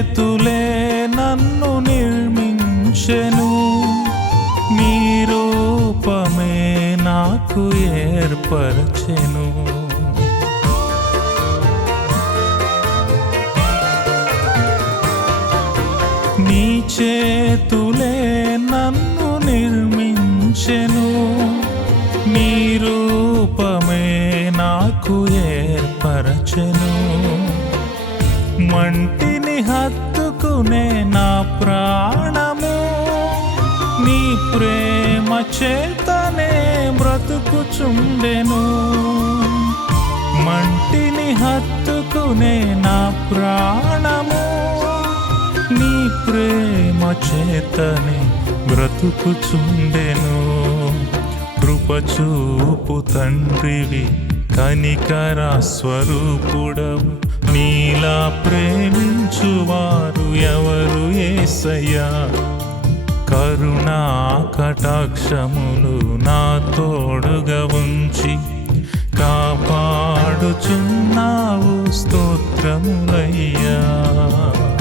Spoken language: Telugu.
చేతులే నన్ను నిర్మించెను, నీ రూపమే నాకు ఏర్పరచెను. నీ చేతులే నన్ను నిర్మించెను, నీ రూపమే నాకు ఏర్పరచెను. మంటిని హత్తుకునే నా ప్రాణము, నీ ప్రేమ చేతనే బ్రతుకుచుండెను. మంటిని హత్తుకునే నా ప్రాణము, నీ ప్రేమ చేతనే బ్రతుకుచుండెను. కృపచూపు తండ్రివి, కనికర స్వరూపుడవు, నీలా ప్రేమించువారు ఎవరు యేసయ్యా. కరుణా కటాక్షములు నా తోడుగా ఉంచి కాపాడుచున్నావు, స్తోత్రములయ్యా.